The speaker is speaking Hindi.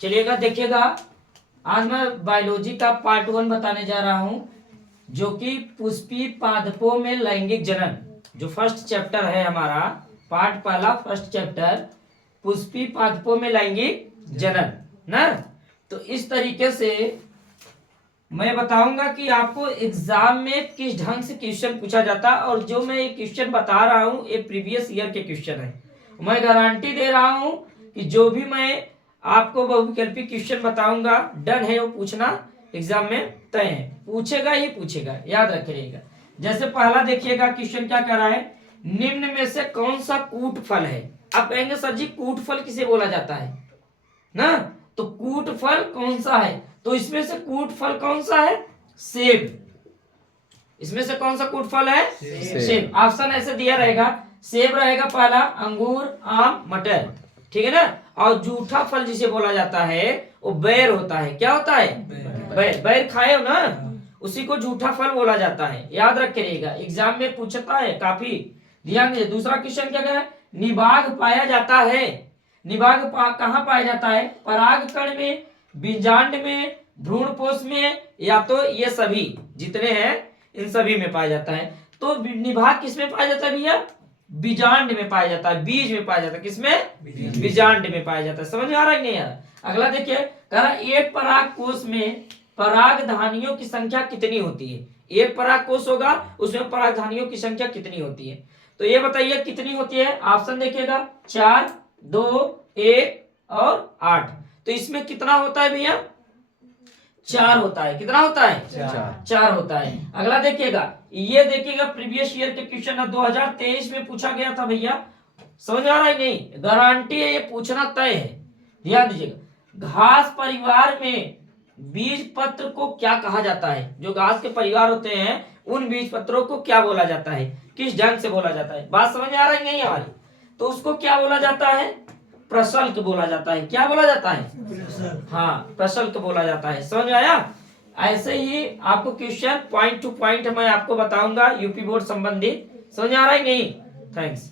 चलिएगा देखिएगा, आज मैं बायोलॉजी का पार्ट 1 बताने जा रहा हूं, जो कि पुष्पी पादपों में लैंगिक जनन, जो फर्स्ट चैप्टर है हमारा, पार्ट पहला फर्स्ट चैप्टर, पुष्पी पादपों में लैंगिक जनन ना। तो इस तरीके से मैं बताऊंगा कि आपको एग्जाम में किस ढंग से क्वेश्चन पूछा जाता है, और जो मैं ये क्वेश्चन बता रहा हूं ये प्रीवियस ईयर के क्वेश्चन है। मैं गारंटी दे रहा हूं कि जो भी मैं आपको बहुविकल्पी क्वेश्चन बताऊंगा डन है, वो पूछना एग्जाम में तय है, पूछेगा ही पूछेगा, याद रखिएगा। जैसे पहला देखिएगा क्वेश्चन क्या कह रहा है, निम्न में से कौन सा कूट फल है। आप कहेंगे सर जी कूट फल किसे बोला जाता है ना, तो कूट फल कौन सा है, तो इसमें से कूट फल कौन सा है, सेब। इसमें से कौन सा कूट फल है, सेब। ऑप्शन ऐसे दिया रहेगा, सेब रहेगा पहला, अंगूर, आम, मटर, ठीक है ना। और जूठा फल जिसे बोला जाता है वो बैर होता है। क्या होता है, बैर। बैर खाए हो ना, उसी को जूठा फल बोला जाता है, याद रखिएगा, एग्जाम में पूछता है काफी, ध्यान दीजिए। दूसरा क्वेश्चन क्या है, निबाग पाया जाता है। निबाग कहाँ पाया जाता है, पराग कण में, बीजांड में, भ्रूणपोष में, या तो ये सभी जितने हैं इन सभी में पाया जाता है। तो निभाग किसमें पाया जाता है भैया, बीजांड में पाया जाता है, बीज में पाया जाता है। किसमें, बीजांड में पाया जाता है। समझ में आ रहा है नहीं यार। अगला देखिए, कह रहा एक पराग कोष में परागधानियों की संख्या कितनी होती है। एक पराग कोष होगा, उसमें परागधानियों की संख्या कितनी होती है, तो ये बताइए कितनी होती है। ऑप्शन देखिएगा, 4, 2, 1 और 8। तो इसमें कितना होता है भैया, 4 होता है। कितना होता है, 4 होता है। अगला देखिएगा, ये देखिएगा प्रीवियस ईयर के क्वेश्चन 2023 में पूछा गया था भैया। समझ आ रहा है नहीं, गारंटी है ये पूछना तय है, ध्यान दीजिएगा। घास परिवार में बीज पत्र को क्या कहा जाता है। जो घास के परिवार होते हैं उन बीज पत्रों को क्या बोला जाता है, किस ढंग से बोला जाता है। बात समझ आ रही नहीं हमारी, तो उसको क्या बोला जाता है, प्रशल्क बोला जाता है। क्या बोला जाता है, हाँ प्रशल्क बोला जाता है। समझ आया। ऐसे ही आपको क्वेश्चन पॉइंट टू पॉइंट मैं आपको बताऊंगा यूपी बोर्ड संबंधित। समझ आ रहा है नहीं, थैंक्स।